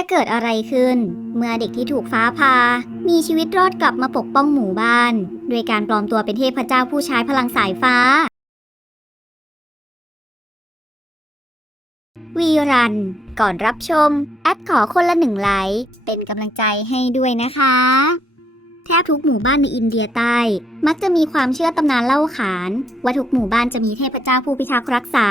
จะเกิดอะไรขึ้น เมื่อเด็กที่ถูกฟ้าพา มีชีวิตรอดกลับมาปกป้องหมู่บ้านด้วยการปลอมตัวเป็นเทพเจ้าผู้ใช้พลังสายฟ้า วีรัน ก่อนรับชม แอดขอคนละหนึ่งไลค์เป็นกำลังใจให้ด้วยนะคะ ทบทุกหมู่บ้านในอินเดียใต้ มักจะมีความเชื่อตำนานเล่าขาน ว่าทุกหมู่บ้านจะมีเทพเจ้าผู้พิทักษ์รักษา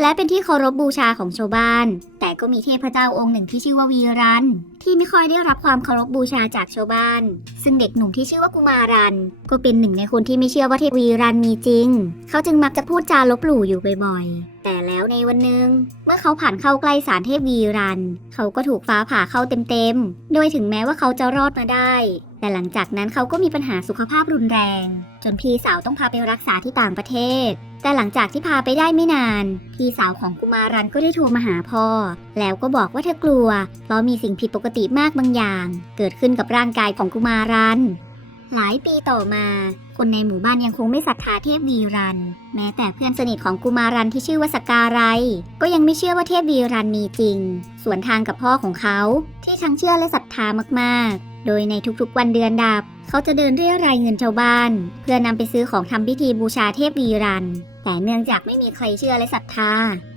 และเป็นที่เคารพบูชาของชาวบ้าน แต่ก็มีเทพเจ้าองค์หนึ่งที่ชื่อว่าวีรัน ที่ไม่ค่อยได้รับความเคารพบูชาจากชาวบ้าน ซึ่งเด็กหนุ่มที่ชื่อว่ากุมารัน ก็เป็นหนึ่งในคนที่ไม่เชื่อว่าเทพวีรันมีจริง เขาจึงมักจะพูดจาลบหลู่อยู่บ่อยๆแต่แล้วในวันหนึ่งเมื่อเขาผ่านเข้าใกล้สารเทพวีรัน เขาก็ถูกฟ้าผ่าเข้าเต็มๆ โดยถึงแม้ว่าเขาจะรอดมาได้ แต่หลังจากนั้นเขาก็มีปัญหาสุขภาพรุนแรง จนพี่สาวต้องพาไปรักษาที่ต่างประเทศ แต่หลังจากที่พาไปได้ไม่นาน พี่สาวของกุมารันก็ได้โทรมาหาพ่อ แล้วก็บอกว่าเธอกลัวเพราะมีสิ่งผิดปกติมากบางอย่าง เกิดขึ้นกับร่างกายของกุมารัน หลายปีต่อมา คนในหมู่บ้านยังคงไม่ศรัทธาเทพวีรัน แม้แต่เพื่อนสนิทของกุมารันที่ชื่อว่าสการัยก็ยังไม่เชื่อว่าเทพวีรันมีจริง สวนทางกับพ่อของเขาที่ทั้งเชื่อและศรัทธามากๆ โดยในทุกๆวันเดือนดับ เขาจะเดินเรียรายเงินชาวบ้าน เพื่อนำไปซื้อของทำพิธีบูชาเทพวีรัน แต่เนื่องจากไม่มีใครเชื่อและศรัทธา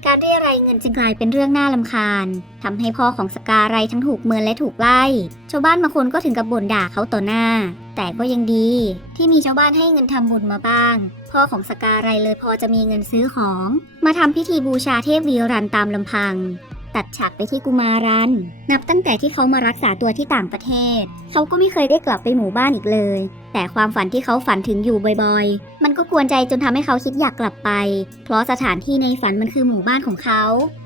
การเรียรายเงินจึงกลายเป็นเรื่องน่าลำคาญทำให้พ่อของสการัยทั้งถูกเมินและถูกไล่ ชาวบ้านบางคนก็ถึงกับบ่นด่าเขาต่อหน้า แต่ก็ยังดีที่มีชาวบ้านให้เงินทำบุญมาบ้าง พ่อของสการัยเลยพอจะมีเงินซื้อของ มาทำพิธีบูชาเทพวีรันตามลำพัง ตัดฉากไปที่กุมารัน นับตั้งแต่ที่เขามารักษาตัวที่ต่างประเทศ เขาก็ไม่เคยได้กลับไปหมู่บ้านอีกเลย แต่ความฝันที่เขาฝันถึงอยู่บ่อยๆ มันก็กวนใจจนทำให้เขาคิดอยากกลับไป เพราะสถานที่ในฝันมันคือหมู่บ้านของเขา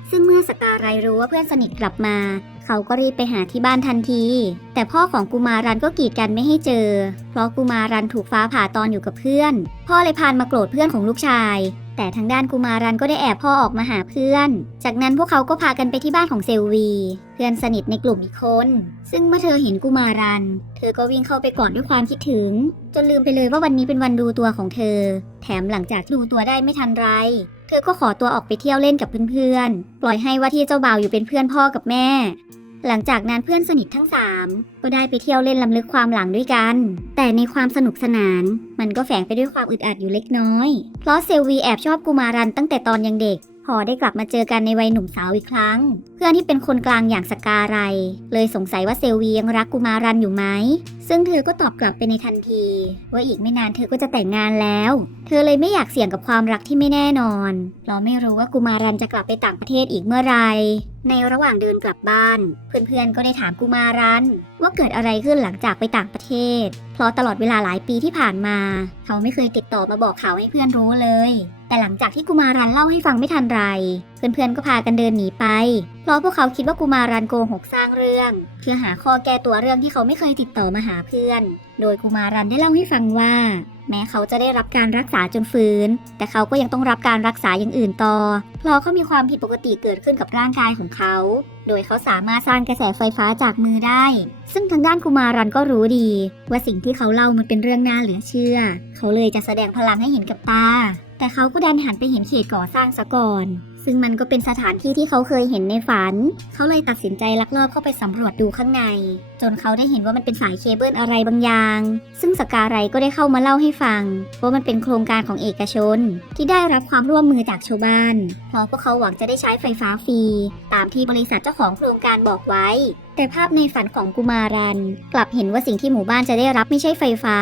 ซึ่งเมื่อสการัยรู้ว่าเพื่อนสนิทกลับมา เขาก็รีบไปหาที่บ้านทันที แต่พ่อของกุมารันก็กีดกันไม่ให้เจอ เพราะกุมารันถูกฟ้าผ่าตอนอยู่กับเพื่อน พ่อเลยพานมาโกรธเพื่อนของลูกชาย แต่ทางด้านกุมารันก็ได้แอบพ่อออกมาหาเพื่อน จากนั้นพวกเขาก็พากันไปที่บ้านของเซลวี เพื่อนสนิทในกลุ่มอีกคน ซึ่งเมื่อเธอเห็นกุมารัน เธอก็วิ่งเข้าไปกอดด้วยความคิดถึง จนลืมไปเลยว่าวันนี้เป็นวันดูตัวของเธอ แถมหลังจากดูตัวได้ไม่ทันไรเธอก็ขอตัวออกไปเที่ยวเล่นกับเพื่อนๆ ปล่อยให้ว่าที่เจ้าบ่าวอยู่เป็นเพื่อนพ่อกับแม่ หลังจากนั้นเพื่อนสนิททั้งสามก็ได้ไปเที่ยวเล่นลำลึกความหลังด้วยกัน แต่ในความสนุกสนาน มันก็แฝงไปด้วยความอึดอัดอยู่เล็กน้อย เพราะเซลวีแอบชอบกุมารันตั้งแต่ตอนยังเด็ก พอได้กลับมาเจอกันในวัยหนุ่มสาวอีกครั้ง เพื่อนที่เป็นคนกลางอย่างสการัยเลยสงสัยว่าเซลวียังรักกุมารันอยู่ไหม ซึ่งเธอก็ตอบกลับไปในทันที ว่าอีกไม่นานเธอก็จะแต่งงานแล้ว เธอเลยไม่อยากเสี่ยงกับความรักที่ไม่แน่นอนเพราะไม่รู้ว่ากุมารันจะกลับไปต่างประเทศอีกเมื่อไหร่ ในระหว่างเดินกลับบ้าน เพื่อนๆก็ได้ถามกุมารันว่าเกิดอะไรขึ้นหลังจากไปต่างประเทศ เพราะตลอดเวลาหลายปีที่ผ่านมา เขาไม่เคยติดต่อมาบอกข่าวให้เพื่อนรู้เลย แต่หลังจากที่กุมารันเล่าให้ฟังไม่ทันไร เพื่อนๆก็พากันเดินหนีไปเพราะพวกเขาคิดว่ากุมารันโกหกสร้างเรื่อง เพื่อหาข้อแก้ตัวเรื่องที่เขาไม่เคยติดต่อมาหาเพื่อน โดยกุมารันได้เล่าให้ฟังว่า แม้เขาจะได้รับการรักษาจนฟื้น แต่เขาก็ยังต้องรับการรักษาอย่างอื่นต่อ เพราะเขามีความผิดปกติเกิดขึ้นกับร่างกายของเขา โดยเขาสามารถสร้างกระแสไฟฟ้าจากมือได้ ซึ่งทางด้านกุมารันก็รู้ดี ว่าสิ่งที่เขาเล่ามันเป็นเรื่องน่าเหลือเชื่อ เขาเลยจะแสดงพลังให้เห็นกับตาแต่เขาก็ดันหันไปเห็นเขตก่อสร้างซะก่อน ซึ่งมันก็เป็นสถานที่ที่เขาเคยเห็นในฝัน เขาเลยตัดสินใจลักลอบเข้าไปสำรวจดูข้างใน จนเขาได้เห็นว่ามันเป็นสายเคเบิลอะไรบางอย่าง ซึ่งสการัยก็ได้เข้ามาเล่าให้ฟังว่ามันเป็นโครงการของเอกชน ที่ได้รับความร่วมมือจากชาวบ้านเพราะพวกเขาหวังจะได้ใช้ไฟฟ้าฟรี ตามที่บริษัทเจ้าของโครงการบอกไว้ แต่ภาพในฝันของกุมารัน กลับเห็นว่าสิ่งที่หมู่บ้านจะได้รับไม่ใช่ไฟฟ้า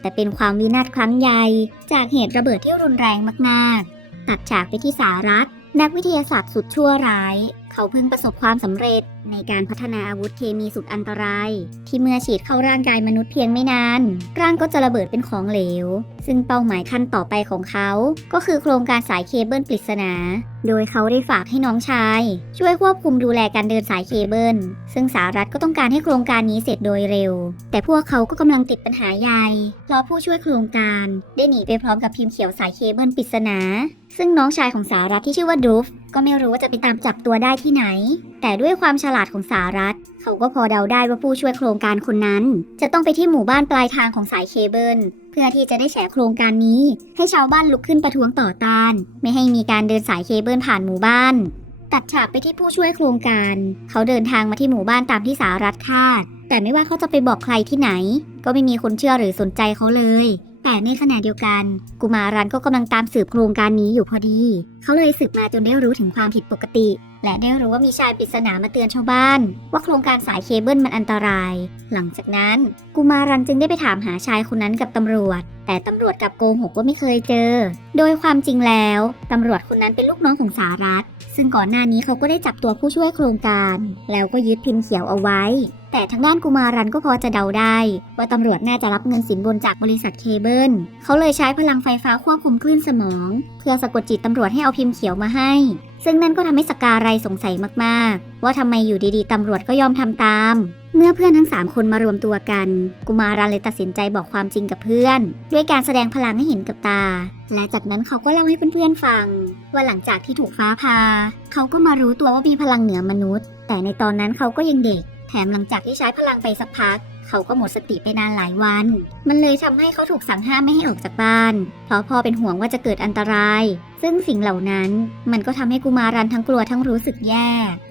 แต่เป็นความวินาศครั้งใหญ่ จากเหตุระเบิดที่รุนแรงมากๆ ตัดฉากไปที่สหรัฐ นักวิทยาศาสตร์สุดชั่วร้าย เขาเพิ่งประสบความสำเร็จ ในการพัฒนาอาวุธเคมีสุดอันตราย ที่เมื่อฉีดเข้าร่างกายมนุษย์เพียงไม่นาน ร่างก็จะระเบิดเป็นของเหลว ซึ่งเป้าหมายขั้นต่อไปของเขา ก็คือโครงการสายเคเบิลปริศนา โดยเขาได้ฝากให้น้องชาย ช่วยควบคุมดูแลการเดินสายเคเบิล ซึ่งสหรัฐก็ต้องการให้โครงการนี้เสร็จโดยเร็ว แต่พวกเขาก็กำลังติดปัญหาใหญ่เพราะผู้ช่วยโครงการได้หนีไปพร้อมกับพิมพ์เขียวสายเคเบิลปริศนาซึ่งน้องชายของสหรัฐที่ชื่อว่าดูฟก็ไม่รู้ว่าจะไปตามจับตัวได้ที่ไหน แต่ด้วยความฉลาดของสหรัฐ เขาก็พอเดาได้ว่าผู้ช่วยโครงการคนนั้น จะต้องไปที่หมู่บ้านปลายทางของสายเคเบิล เพื่อที่จะได้แฉโครงการนี้ ให้ชาวบ้านลุกขึ้นประท้วงต่อต้าน ไม่ให้มีการเดินสายเคเบิลผ่านหมู่บ้าน ตัดฉากไปที่ผู้ช่วยโครงการ เขาเดินทางมาที่หมู่บ้านตามที่สารัฐคาด แต่ไม่ว่าเขาจะไปบอกใครที่ไหน ก็ไม่มีคนเชื่อหรือสนใจเขาเลย แต่ในขณะเดียวกัน กุมารันก็กำลังตามสืบโครงการนี้อยู่พอดี เขาเลยสืบมาจนได้รู้ถึงความผิดปกติ และได้รู้ว่ามีชายปริศนามาเตือนชาวบ้าน ว่าโครงการสายเคเบิลมันอันตราย หลังจากนั้น กุมารันจึงได้ไปถามหาชายคนนั้นกับตำรวจ แต่ตำรวจกลับโกหกว่าไม่เคยเจอ โดยความจริงแล้วตำรวจคนนั้นเป็นลูกน้องของสารัฐซึ่งก่อนหน้านี้เขาก็ได้จับตัวผู้ช่วยโครงการ แล้วก็ยึดพิมพ์เขียวเอาไว้ แต่ทางด้านกุมารันก็พอจะเดาได้ ว่าตำรวจน่าจะรับเงินสินบนจากบริษัทเคเบิลเขาเลยใช้พลังไฟฟ้าควบคุมคลื่นสมอง เพื่อสะกดจิตตำรวจให้เอาพิมพ์เขียวมาให้ ซึ่งนั่นก็ทำให้สการายสงสัยมากๆ ว่าทำไมอยู่ดีๆตำรวจก็ยอมทำตาม เมื่อเพื่อนทั้ง 3 คนมารวมตัวกัน กุมารันเลยตัดสินใจบอกความจริงกับเพื่อน ด้วยการแสดงพลังให้เห็นกับตา และจากนั้นเขาก็เล่าให้เพื่อนๆฟัง ว่าหลังจากที่ถูกฟ้าผ่าเขาก็มารู้ตัวว่ามีพลังเหนือมนุษย์ แต่ในตอนนั้นเขาก็ยังเด็ก มหลังจากที่ใช้พลังไปสักพัก เขาก็หมดสติไปนานหลายวัน มันเลยทำให้เขาถูกสั่งห้ามไม่ให้ออกจากบ้าน เพราะพ่อเป็นห่วงว่าจะเกิดอันตราย ซึ่งสิ่งเหล่านั้น มันก็ทำให้กุมารันทั้งกลัวทั้งรู้สึกแย่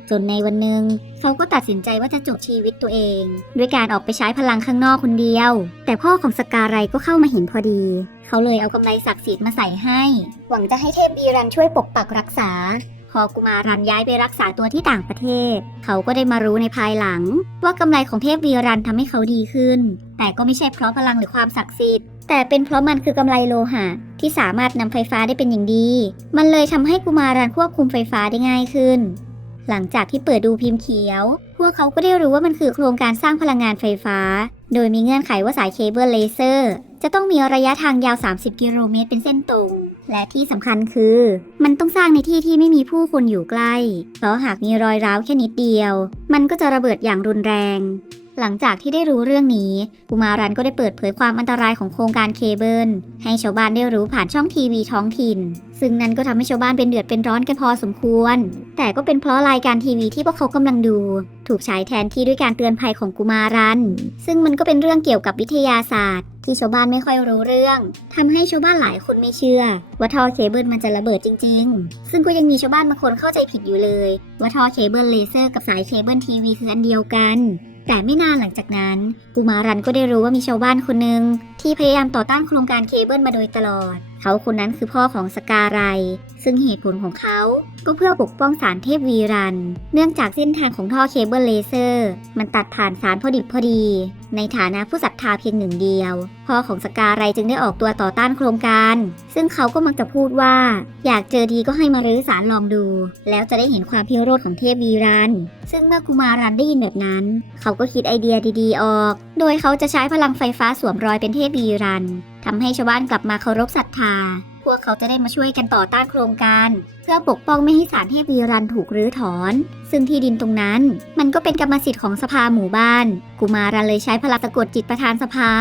จนในวันหนึ่งเขาก็ตัดสินใจว่าจะจบชีวิตตัวเอง ด้วยการออกไปใช้พลังข้างนอกคนเดียว แต่พ่อของสการายก็เข้ามาเห็นพอดี เขาเลยเอากำไรศักดิ์สิทธิ์มาใส่ให้ หวังจะให้เทพบีรันช่วยปกปักรักษา อกุมารันย้ายไปรักษาตัวที่ต่างประเทศ เขาก็ได้มารู้ในภายหลัง ว่ากำไรของเทพวีรันทำให้เขาดีขึ้น แต่ก็ไม่ใช่เพราะพลังหรือความศักดิ์สิทธิ์แต่เป็นเพราะมันคือกำไรโลหะที่สามารถนำไฟฟ้าได้เป็นอย่างดี มันเลยทำให้กุมารันควบคุมไฟฟ้าได้ง่ายขึ้น หลังจากที่เปิดดูพิมพ์เขียว พวกเขาก็ได้รู้ว่ามันคือโครงการสร้างพลังงานไฟฟ้า โดยมีเงื่อนไขว่าสายเคเบิลเลเซอร์ จะต้องมีระยะทางยาว 30 กิโลเมตรเป็นเส้นตรง และที่สำคัญคือ มันต้องสร้างในที่ที่ไม่มีผู้คนอยู่ใกล้ เพราะหากมีรอยร้าวแค่นิดเดียว มันก็จะระเบิดอย่างรุนแรง หลังจากที่ได้รู้เรื่องนี้กุมารันก็ได้เปิดเผยความอันตรายของโครงการเคเบิลให้ชาวบ้านได้รู้ผ่านช่องทีวีท้องถิ่น ซึ่งนั้นก็ทำให้ชาวบ้านเป็นเดือดเป็นร้อนกันพอสมควร แต่ก็เป็นเพราะรายการทีวีที่พวกเขากำลังดู ถูกฉายแทนที่ด้วยการเตือนภัยของกุมารัน ซึ่งมันก็เป็นเรื่องเกี่ยวกับวิทยาศาสตร์ ที่ชาวบ้านไม่ค่อยรู้เรื่องทำให้ชาวบ้านหลายคนไม่เชื่อ ว่าท่อเคเบิลมันจะระเบิดจริง ๆ ซึ่งก็ยังมีชาวบ้านบางคนเข้าใจผิดอยู่เลย ว่าท่อเคเบิลเลเซอร์กับสายเคเบิลทีวีคืออันเดียวกัน แต่ไม่นานหลังจากนั้น กุมารันก็ได้รู้ว่ามีชาวบ้านคนหนึ่งที่พยายามต่อต้านโครงการเคเบิลมาโดยตลอด เขาคนนั้นคือพ่อของสการายซึ่งเหตุผลของเขาก็เพื่อปกป้องสารเทพวีรัน เนื่องจากเส้นทางของท่อเคเบิลเลเซอร์ มันตัดผ่านสารพอดิบพอดี ในฐานะผู้ศรัทธาเพียงหนึ่งเดียว พ่อของสการายจึงได้ออกตัวต่อต้านโครงการ ซึ่งเขาก็มักจะพูดว่า อยากเจอดีก็ให้มารื้อสารลองดู แล้วจะได้เห็นความพิโรธของเทพวีรัน ซึ่งเมื่อกุมารันได้ยินแบบนั้น เขาก็คิดไอเดียดีๆออก โดยเขาจะใช้พลังไฟฟ้าสวมรอยเป็นเทพวีรัน ทำให้ชาวบ้านกลับมาเคารพศรัทธา พวกเขาจะได้มาช่วยกันต่อต้านโครงการ เพื่อปกป้องไม่ให้สารเทพวีรันถูกรื้อถอน ซึ่งที่ดินตรงนั้น มันก็เป็นกรรมสิทธิ์ของสภาหมู่บ้าน กุมารันเลยใช้พลังสะกดจิตประธานสภา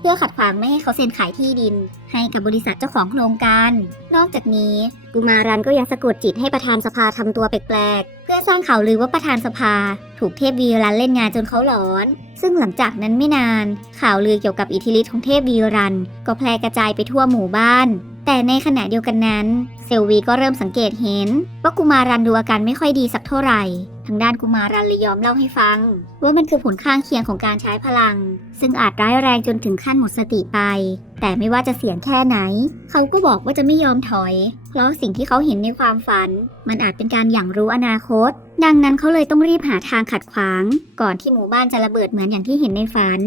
เพื่อขัดขวางไม่ให้เขาเซ็นขายที่ดิน ให้กับบริษัทเจ้าของโครงการ นอกจากนี้ กุมารันก็ยังสะกดจิตให้ประธานสภาทำตัวแปลก เพื่อสร้างข่าวลือว่าประธานสภา ถูกเทพวีรันเล่นงานจนเขาหลอน ซึ่งหลังจากนั้นไม่นาน ข่าวลือเกี่ยวกับอิทธิฤทธิ์ของเทพวีรัน ก็แพร่กระจายไปทั่วหมู่บ้าน แต่ในขณะเดียวกันนั้นเซลวีก็เริ่มสังเกตเห็น ว่ากุมารันดูอาการไม่ค่อยดีสักเท่าไหร่ ทางด้านกุมารันเลยยอมเล่าให้ฟัง ว่ามันคือผลข้างเคียงของการใช้พลัง ซึ่งอาจร้ายแรงจนถึงขั้นหมดสติไป แต่ไม่ว่าจะเสี่ยงแค่ไหน เขาก็บอกว่าจะไม่ยอมถอย เพราะสิ่งที่เขาเห็นในความฝัน มันอาจเป็นการอย่างรู้อนาคต ดังนั้นเขาเลยต้องรีบหาทางขัดขวาง ก่อนที่หมู่บ้านจะระเบิดเหมือนอย่างที่เห็นในฝัน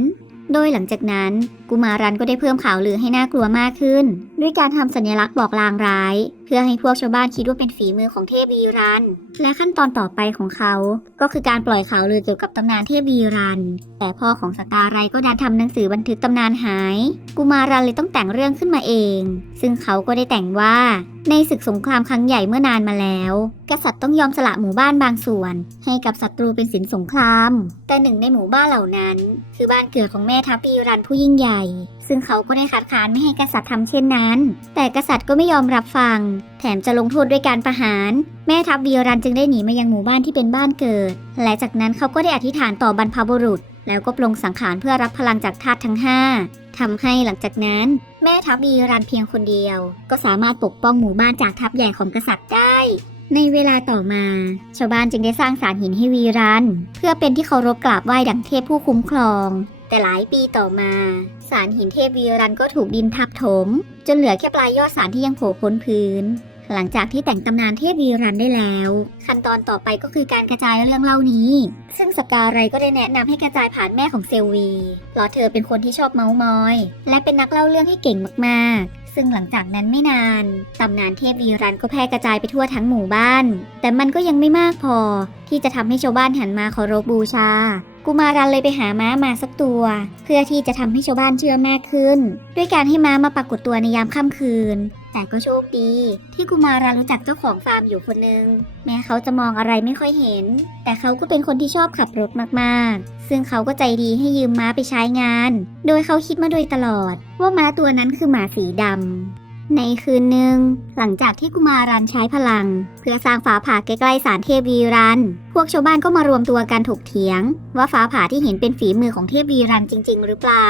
โดยหลังจากนั้น กุมารันก็ได้เพิ่มข่าวลือให้น่ากลัวมากขึ้นด้วยการทำสัญลักษณ์บอกลางร้าย เพื่อให้พวกชาวบ้านคิดว่าเป็นฝีมือของเทพวีรัน และขั้นตอนต่อไปของเขา ก็คือการปล่อยข่าวลือเกี่ยวกับตำนานเทพวีรัน แต่พ่อของสตาร์ไรก็ดันทำหนังสือบันทึกตำนานหาย กุมารันเลยต้องแต่งเรื่องขึ้นมาเอง ซึ่งเขาก็ได้แต่งว่าในศึกสงครามครั้งใหญ่เมื่อนานมาแล้ว กษัตริย์ต้องยอมสละหมู่บ้านบางส่วน ให้กับศัตรูเป็นสินสงคราม แต่หนึ่งในหมู่บ้านเหล่านั้น คือบ้านเกิดของแม่ทัพวีรันผู้ยิ่งใหญ่ ซึ่งเขาก็ได้คัดค้านไม่ให้กษัตริย์ทำเช่นนั้น แต่กษัตริย์ก็ไม่ยอมรับฟัง แถมจะลงโทษด้วยการประหาร แม่ทัพวีรันจึงได้หนีมายังหมู่บ้านที่เป็นบ้านเกิด และจากนั้นเขาก็ได้อธิษฐานต่อบรรพบุรุษ แล้วก็ปลงสังขารเพื่อรับพลังจากธาตุทั้งห้าทำให้หลังจากนั้น แม่ทัพวีรันเพียงคนเดียว ก็สามารถปกป้องหมู่บ้านจากทัพใหญ่ของกษัตริย์ได้ในเวลาต่อมา ชาวบ้านจึงได้สร้างศาลหินให้วีรัน เพื่อเป็นที่เคารพกราบไหว้ดังเทพผู้คุ้มครอง แต่หลายปีต่อมา ศาลหินเทพวีรันก็ถูกดินทับถม จนเหลือแค่ปลายยอดศาลที่ยังโผล่พ้นพื้น หลังจากที่แต่งตำนานเทพวีรันได้แล้ว ขั้นตอนต่อไปก็คือการกระจายเรื่องเล่านี้ ซึ่งสกาไรก็ได้แนะนำให้กระจายผ่านแม่ของเซลวีเพราะเธอเป็นคนที่ชอบเมาส์มอย และเป็นนักเล่าเรื่องที่เก่งมากๆ ซึ่งหลังจากนั้นไม่นานตำนานเทพวีรันก็แพร่กระจายไปทั่วทั้งหมู่บ้าน แต่มันก็ยังไม่มากพอ ที่จะทำให้ชาวบ้านหันมาเคารพบูชา กุมารันเลยไปหาม้ามาสักตัว เพื่อที่จะทำให้ชาวบ้านเชื่อมากขึ้น ด้วยการให้ม้ามาปรากฏตัวในยามค่ำคืน แต่ก็โชคดี ที่กุมารันรู้จักเจ้าของฟาร์มอยู่คนหนึ่งแม้เขาจะมองอะไรไม่ค่อยเห็น แต่เขาก็เป็นคนที่ชอบขับรถมากๆ ซึ่งเขาก็ใจดีให้ยืมม้าไปใช้งาน โดยเขาคิดมาโดยตลอด ว่าม้าตัวนั้นคือหมาสีดำ ในคืนหนึ่ง หลังจากที่กุมารันใช้พลัง เพื่อสร้างฟ้าผ่าใกล้ๆสารเทพวีรัน พวกชาวบ้านก็มารวมตัวกันถกเถียง ว่าฟ้าผ่าที่เห็นเป็นฝีมือของเทพวีรันจริง ๆ หรือเปล่า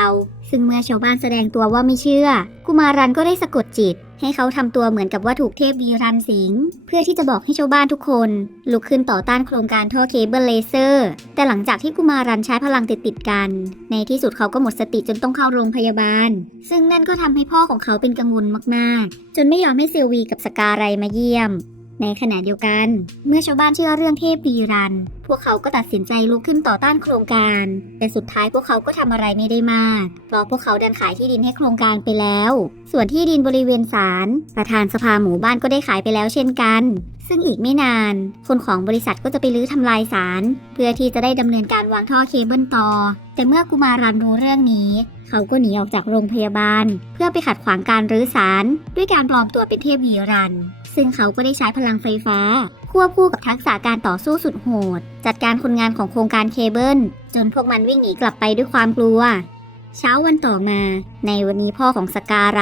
ซึ่งเมื่อชาวบ้านแสดงตัวว่าไม่เชื่อ กุมารันก็ได้สะกดจิต ให้เขาทำตัวเหมือนกับว่าถูกเทพวีรันสิง เพื่อที่จะบอกให้ชาวบ้านทุกคน ลุกขึ้นต่อต้านโครงการท่อเคเบิลเลเซอร์ แต่หลังจากที่กุมารันใช้พลังติดติดกัน ในที่สุดเขาก็หมดสติจนต้องเข้าโรงพยาบาล ซึ่งนั่นก็ทำให้พ่อของเขาเป็นกังวลมากๆ จนไม่ยอมให้เซลวีกับสกาไรมาเยี่ยม ในขณะเดียวกัน เมื่อชาวบ้านเชื่อเรื่องเทพวีรัน พวกเขาก็ตัดสินใจลุกขึ้นต่อต้านโครงการ แต่สุดท้ายพวกเขาก็ทำอะไรไม่ได้มาก เพราะพวกเขาดันขายที่ดินให้โครงการไปแล้ว ส่วนที่ดินบริเวณศาลประธานสภาหมู่บ้านก็ได้ขายไปแล้วเช่นกัน ซึ่งอีกไม่นาน คนของบริษัทก็จะไปรื้อทำลายศาลเพื่อที่จะได้ดำเนินการวางท่อเคเบิลต่อ แต่เมื่อกุมารันรู้เรื่องนี้เขาก็หนีออกจากโรงพยาบาล เพื่อไปขัดขวางการรื้อศาลด้วยการปลอมตัวเป็นเทพวีรัน ซึ่งเขาก็ได้ใช้พลังไฟฟ้า ควบคู่กับทักษะการต่อสู้สุดโหด จัดการคนงานของโครงการเคเบิล จนพวกมันวิ่งหนีกลับไปด้วยความกลัว เช้าวันต่อมา ในวันนี้พ่อของสกาไร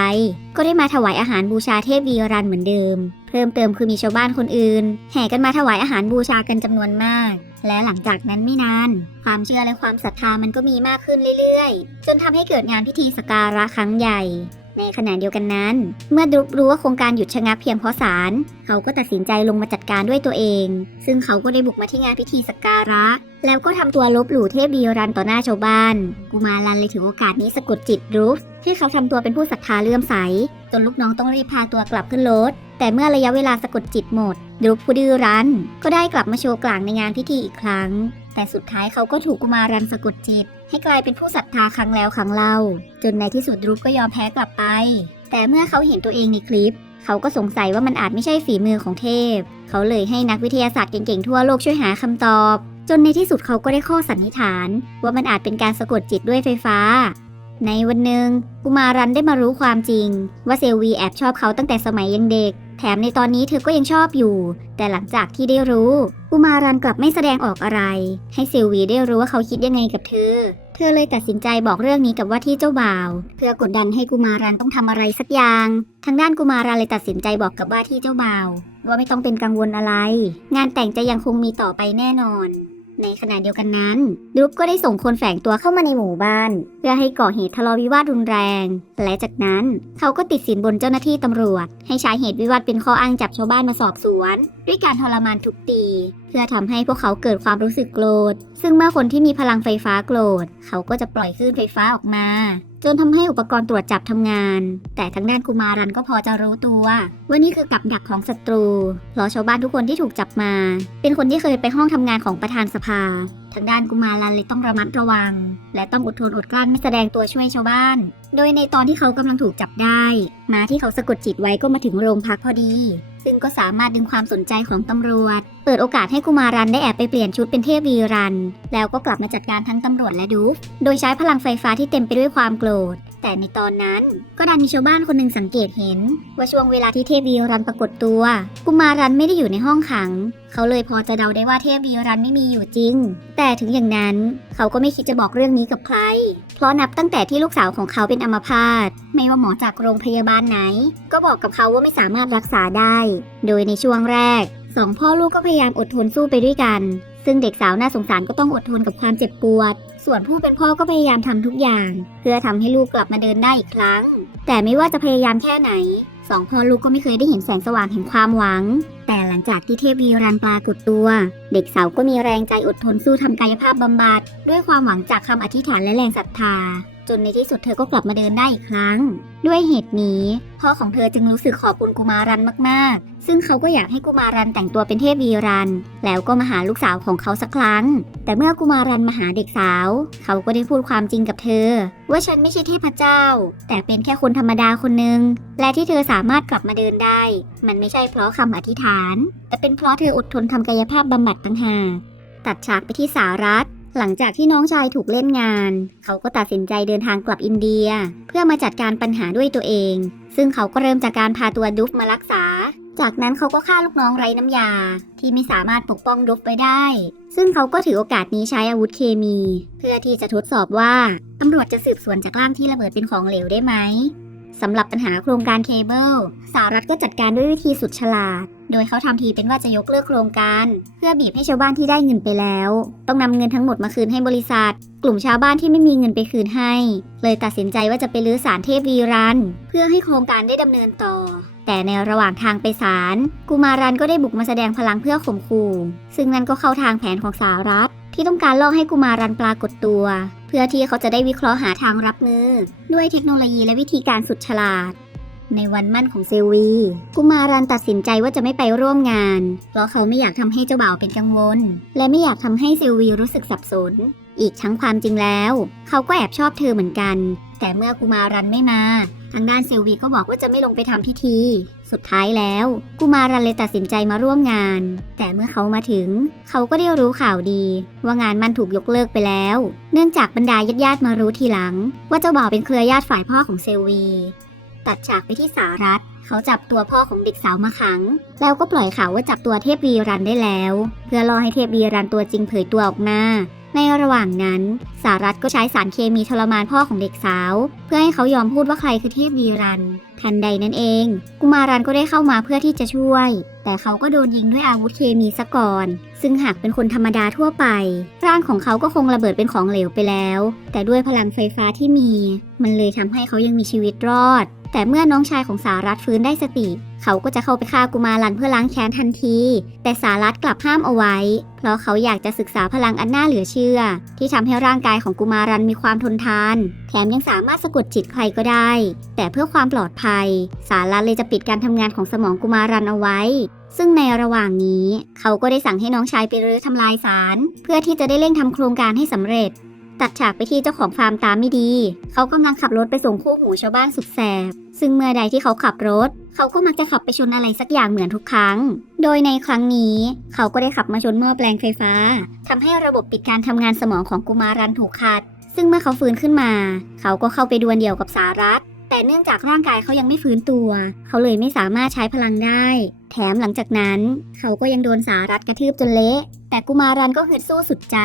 ก็ได้มาถวายอาหารบูชาเทพวีรันเหมือนเดิม เพิ่มเติมคือมีชาวบ้านคนอื่น แห่กันมาถวายอาหารบูชากันจำนวนมาก และหลังจากนั้นไม่นาน ความเชื่อและความศรัทธามันก็มีมากขึ้นเรื่อยๆ จนทำให้เกิดงานพิธีสการะครั้งใหญ่ ในขณะเดียวกันนั้น เมื่อดรุกรู้ว่าโครงการหยุดชะงักเพียงเพราะศาลเขาก็ตัดสินใจลงมาจัดการด้วยตัวเอง ซึ่งเขาก็ได้บุกมาที่งานพิธีสกการะ แล้วก็ทำตัวลบหลู่เทพบีรันต่อหน้าชาวบ้านกุมารันเลยถือโอกาสนี้สะกดจิตรุฟ ให้เขาทำตัวเป็นผู้ศรัทธาเลื่อมใส จนลูกน้องต้องรีบพาตัวกลับขึ้นรถ แต่เมื่อระยะเวลาสะกดจิตหมดดรุฟผู้ดื้อรั้น ก็ได้กลับมาโชว์กลางในงานพิธีอีกครั้ง แต่สุดท้ายเขาก็ถูกกุมารันสะกดจิต ให้กลายเป็นผู้ศรัทธาครั้งแล้วครั้งเล่า จนในที่สุดดรุฟก็ยอมแพ้กลับไป แต่เมื่อเขาเห็นตัวเองในคลิป เขาก็สงสัยว่ามันอาจไม่ใช่ฝีมือของเทพ เขาเลยให้นักวิทยาศาสตร์เก่งๆทั่วโลกช่วยหาคำตอบจนในที่สุดเขาก็ได้ข้อสันนิษฐาน ว่ามันอาจเป็นการสะกดจิตด้วยไฟฟ้า ในวันหนึ่งกุมารันได้มารู้ความจริง ว่าเซลวีแอบชอบเขาตั้งแต่สมัยยังเด็ก แถมในตอนนี้เธอก็ยังชอบอยู่ แต่หลังจากที่ได้รู้ กุมารันกลับไม่แสดงออกอะไร ให้เซลวีได้รู้ว่าเขาคิดยังไงกับเธอ เธอเลยตัดสินใจบอกเรื่องนี้กับว่าที่เจ้าบ่าว เพื่อกดดันให้กุมารันต้องทำอะไรสักอย่าง ทางด้านกุมารันเลยตัดสินใจบอกกับว่าที่เจ้าบ่าว ว่าไม่ต้องเป็นกังวลอะไร งานแต่งจะยังคงมีต่อไปแน่นอน ในขณะเดียวกันนั้นดรุปก็ได้ส่งคนแฝงตัวเข้ามาในหมู่บ้าน เพื่อให้ก่อเหตุทะเลาะวิวาทรุนแรง และจากนั้นเขาก็ติดสินบนเจ้าหน้าที่ตำรวจ ให้ใช้เหตุวิวาทเป็นข้ออ้างจับชาวบ้านมาสอบสวน ด้วยการทรมานทุบตี เพื่อทำให้พวกเขาเกิดความรู้สึกโกรธ ซึ่งเมื่อคนที่มีพลังไฟฟ้าโกรธ เขาก็จะปล่อยคลื่นไฟฟ้าออกมา จนทำให้อุปกรณ์ตรวจจับทำงาน แต่ทางด้านกุมารันก็พอจะรู้ตัวว่านี่คือกับดักของศัตรูเพราะชาวบ้านทุกคนที่ถูกจับมา เป็นคนที่เคยไปห้องทำงานของประธานสภา ทางด้านกุมารันเลยต้องระมัดระวัง และต้องอดทนอดกลั้นไม่แสดงตัวช่วยชาวบ้าน โดยในตอนที่เขากำลังถูกจับได้ มาที่เขาสะกดจิตไว้ก็มาถึงโรงพักพอดี ซึ่งก็สามารถดึงความสนใจของตำรวจ เปิดโอกาสให้กุมารันได้แอบไปเปลี่ยนชุดเป็นเทพวีรัน แล้วก็กลับมาจัดการทั้งตำรวจและดูฟโดยใช้พลังไฟฟ้าที่เต็มไปด้วยความโกรธ แต่ในตอนนั้น ก็ดันมีชาวบ้านคนหนึ่งสังเกตเห็น ว่าช่วงเวลาที่เทพวีรันปรากฏตัวกุมารันไม่ได้อยู่ในห้องขัง เขาเลยพอจะเดาได้ว่าเทพวีรันไม่มีอยู่จริง แต่ถึงอย่างนั้นเขาก็ไม่คิดจะบอกเรื่องนี้กับใคร เพราะนับตั้งแต่ที่ลูกสาวของเขาเป็นอัมพาตไม่ว่าหมอจากโรงพยาบาลไหน ก็บอกกับเขาว่าไม่สามารถรักษาได้ โดยในช่วงแรกสองพ่อลูกก็พยายามอดทนสู้ไปด้วยกัน ซึ่งเด็กสาวน่าสงสารก็ต้องอดทนกับความเจ็บปวด ส่วนผู้เป็นพ่อก็พยายามทำทุกอย่าง เพื่อทำให้ลูกกลับมาเดินได้อีกครั้ง แต่ไม่ว่าจะพยายามแค่ไหนสองพ่อลูกก็ไม่เคยได้เห็นแสงสว่างแห่งความหวัง แต่หลังจากที่เทพวีรันปรากฏตัว เด็กสาวก็มีแรงใจอดทนสู้ทำกายภาพบำบัดด้วยความหวังจากคำอธิษฐานและแรงศรัทธา จนในที่สุดเธอก็กลับมาเดินได้อีกครั้ง ด้วยเหตุนี้พ่อของเธอจึงรู้สึกขอบคุณกุมารันมากๆ ซึ่งเขาก็อยากให้กุมารันแต่งตัวเป็นเทพวีรัน แล้วก็มาหาลูกสาวของเขาสักครั้ง แต่เมื่อกุมารันมาหาเด็กสาว เขาก็ได้พูดความจริงกับเธอ ว่าฉันไม่ใช่เทพเจ้า แต่เป็นแค่คนธรรมดาคนหนึ่งและที่เธอสามารถกลับมาเดินได้ มันไม่ใช่เพราะคำอธิษฐาน แต่เป็นเพราะเธออดทนทำกายภาพบำบัดต่างหากตัดฉากไปที่สหรัฐ หลังจากที่น้องชายถูกเล่นงาน เขาก็ตัดสินใจเดินทางกลับอินเดีย เพื่อมาจัดการปัญหาด้วยตัวเอง ซึ่งเขาก็เริ่มจากการพาตัวดุฟมารักษา จากนั้นเขาก็ฆ่าลูกน้องไร้น้ำยา ที่ไม่สามารถปกป้องดุฟไว้ได้ ซึ่งเขาก็ถือโอกาสนี้ใช้อาวุธเคมี เพื่อที่จะทดสอบว่าตำรวจจะสืบสวนจากร่างที่ระเบิดเป็นของเหลวได้ไหม สำหรับปัญหาโครงการเคเบิลสหรัฐก็จัดการด้วยวิธีสุดฉลาด โดยเขาทำทีเป็นว่าจะยกเลิกโครงการ เพื่อบีบให้ชาวบ้านที่ได้เงินไปแล้ว ต้องนำเงินทั้งหมดมาคืนให้บริษัท กลุ่มชาวบ้านที่ไม่มีเงินไปคืนให้ เลยตัดสินใจว่าจะไปรื้อศาลเทพวีรัน เพื่อให้โครงการได้ดำเนินต่อ แต่ในระหว่างทางไปศาลกุมารันก็ได้บุกมาแสดงพลังเพื่อข่มขู่ซึ่งนั่นก็เข้าทางแผนของสหรัฐ ที่ต้องการล่อให้กุมารันปรากฏตัว เพื่อที่เขาจะได้วิเคราะห์หาทางรับมือ ด้วยเทคโนโลยีและวิธีการสุดฉลาด ในวันมั่นของเซลวี กุมารันตัดสินใจว่าจะไม่ไปร่วมงาน เพราะเขาไม่อยากทำให้เจ้าบ่าวเป็นกังวล และไม่อยากทำให้เซลวีรู้สึกสับสน อีกทั้งความจริงแล้ว เขาก็แอบชอบเธอเหมือนกัน แต่เมื่อกุมารันไม่มา ทางด้านเซลวีก็บอกว่าจะไม่ลงไปทำพิธี สุดท้ายแล้วกุมารันเลยตัดสินใจมาร่วมงาน แต่เมื่อเขามาถึง เขาก็ได้รู้ข่าวดี ว่างานมันถูกยกเลิกไปแล้ว เนื่องจากบรรดาญาติๆมารู้ทีหลัง ว่าเจ้าบ่าวเป็นเครือญาติฝ่ายพ่อของเซลวี ตัดฉากไปที่สหรัฐ เขาจับตัวพ่อของเด็กสาวมาขัง แล้วก็ปล่อยข่าวว่าจับตัวเทพวีรันได้แล้ว เพื่อรอให้เทพวีรันตัวจริงเผยตัวออกมา ในระหว่างนั้นสหรัฐก็ใช้สารเคมีทรมานพ่อของเด็กสาว เพื่อให้เขายอมพูดว่าใครคือเทพวีรัน ทันใดนั้นเอง กุมารันก็ได้เข้ามาเพื่อที่จะช่วย แต่เขาก็โดนยิงด้วยอาวุธเคมีซะก่อน ซึ่งหากเป็นคนธรรมดาทั่วไป ร่างของเขาก็คงระเบิดเป็นของเหลวไปแล้ว แต่ด้วยพลังไฟฟ้าที่มี มันเลยทำให้เขายังมีชีวิตรอด แต่เมื่อน้องชายของสารัตฟื้นได้สติ เขาก็จะเข้าไปฆ่ากุมารันเพื่อล้างแค้นทันที แต่สารัตกลับห้ามเอาไว้ เพราะเขาอยากจะศึกษาพลังอันน่าเหลือเชื่อ ที่ทำให้ร่างกายของกุมารันมีความทนทาน แถมยังสามารถสะกดจิตใครก็ได้ แต่เพื่อความปลอดภัย สารัตเลยจะปิดการทำงานของสมองกุมารันเอาไว้ ซึ่งในระหว่างนี้ เขาก็ได้สั่งให้น้องชายไปรื้อทำลายสาร เพื่อที่จะได้เร่งทำโครงการให้สำเร็จ ตัดฉากไปที่เจ้าของฟาร์มตามไม่ดี เขากำลังขับรถไปส่งคู่หูชาวบ้านสุดแสบ ซึ่งเมื่อใดที่เขาขับรถ เขาก็มักจะขับไปชนอะไรสักอย่างเหมือนทุกครั้ง โดยในครั้งนี้ เขาก็ได้ขับมาชนหม้อแปลงไฟฟ้าทำให้ระบบปิดการทำงานสมองของกุมารันถูกขัด ซึ่งเมื่อเขาฟื้นขึ้นมา เขาก็เข้าไปดวลเดี่ยวกับสารัต แต่เนื่องจากร่างกายเขายังไม่ฟื้นตัว เขาเลยไม่สามารถใช้พลังได้ แถมหลังจากนั้น เขาก็ยังโดนสารัตกระทืบจนเละ แต่กุมารันก็ฮึดสู้สุดใจ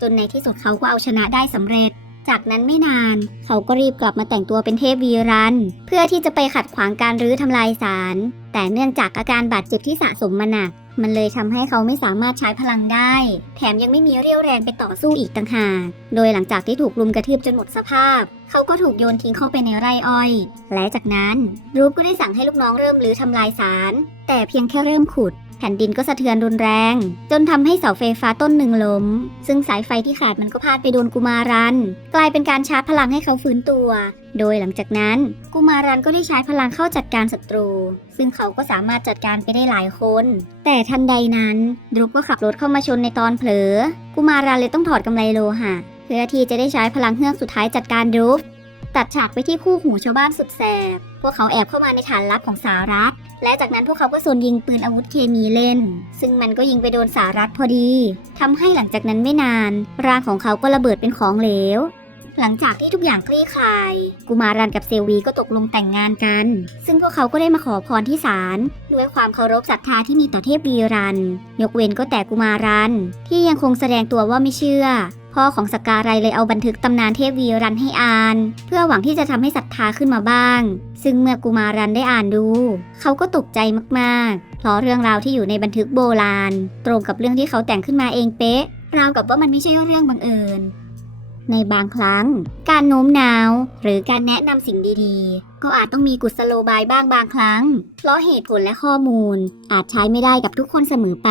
จนในที่สุดเขาก็เอาชนะได้สำเร็จ จากนั้นไม่นาน เขาก็รีบกลับมาแต่งตัวเป็นเทพวีรัน เพื่อที่จะไปขัดขวางการรื้อทำลายสาร แต่เนื่องจากอาการบาดเจ็บที่สะสมมาหนัก มันเลยทำให้เขาไม่สามารถใช้พลังได้ แถมยังไม่มีเรี่ยวแรงไปต่อสู้อีกต่างหาก โดยหลังจากที่ถูกลุมกระทืบจนหมดสภาพ เขาก็ถูกโยนทิ้งเข้าไปในไร่อ้อย และจากนั้นรูปก็ได้สั่งให้ลูกน้องเริ่มรื้อทำลายสาร แต่เพียงแค่เริ่มขุด แผ่นดินก็สะเทือนรุนแรง จนทำให้เสาไฟฟ้าต้นหนึ่งล้ม ซึ่งสายไฟที่ขาดมันก็พาดไปโดนกุมารัน กลายเป็นการชาร์จพลังให้เขาฟื้นตัว โดยหลังจากนั้น กุมารันก็ได้ใช้พลังเข้าจัดการศัตรู ซึ่งเขาก็สามารถจัดการไปได้หลายคน แต่ทันใดนั้นดรุปก็ขับรถเข้ามาชนในตอนเผลอ กุมารันเลยต้องถอดกำไลโลหะเพื่อที่จะได้ใช้พลังเฮือกสุดท้ายจัดการดรุป ตัดฉากไปที่คู่หูชาวบ้านสุดแสบ พวกเขาแอบเข้ามาในฐานลับของสารัฐ และจากนั้นพวกเขาก็ส่วนยิงปืนอาวุธเคมีเล่น ซึ่งมันก็ยิงไปโดนสารัฐพอดีทำให้หลังจากนั้นไม่นาน ร่างของเขาก็ระเบิดเป็นของเหลว หลังจากที่ทุกอย่างคลี่คลาย กุมารันกับเซลวีก็ตกลงแต่งงานกัน ซึ่งพวกเขาก็ได้มาขอพรที่ศาลด้วยความเคารพศรัทธาที่มีต่อเทพวีรัน ยกเว้นก็แต่กุมารัน ที่ยังคงแสดงตัวว่าไม่เชื่อ พ่อของสการัยเลยเอาบันทึกตำนานเทพวีรันให้อ่าน เพื่อหวังที่จะทำให้ศรัทธาขึ้นมาบ้าง ซึ่งเมื่อกุมารันได้อ่านดู เขาก็ตกใจมากๆ เพราะเรื่องราวที่อยู่ในบันทึกโบราณ ตรงกับเรื่องที่เขาแต่งขึ้นมาเองเป๊ะ ราวกับว่ามันไม่ใช่เรื่องบังเอิญในบางครั้ง การโน้มน้าว หรือการแนะนำสิ่งดีๆ ก็อาจต้องมีกุศโลบายบ้างบางครั้ง เพราะเหตุผลและข้อมูล อาจใช้ไม่ได้กับทุกคนเสมอไป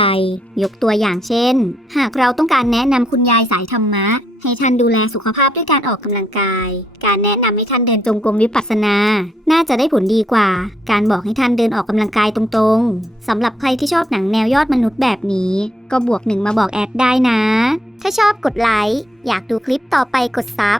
ยกตัวอย่างเช่น หากเราต้องการแนะนำคุณยายสายธรรมะ ให้ท่านดูแลสุขภาพด้วยการออกกำลังกาย การแนะนำให้ท่านเดินจงกรมวิปัสสนา น่าจะได้ผลดีกว่า การบอกให้ท่านเดินออกกำลังกายตรงๆสำหรับใครที่ชอบหนังแนวยอดมนุษย์แบบนี้ ก็บวกหนึ่งมาบอกแอดได้นะ ถ้าชอบกดไลค์ อยากดูคลิปต่อไปกดซับ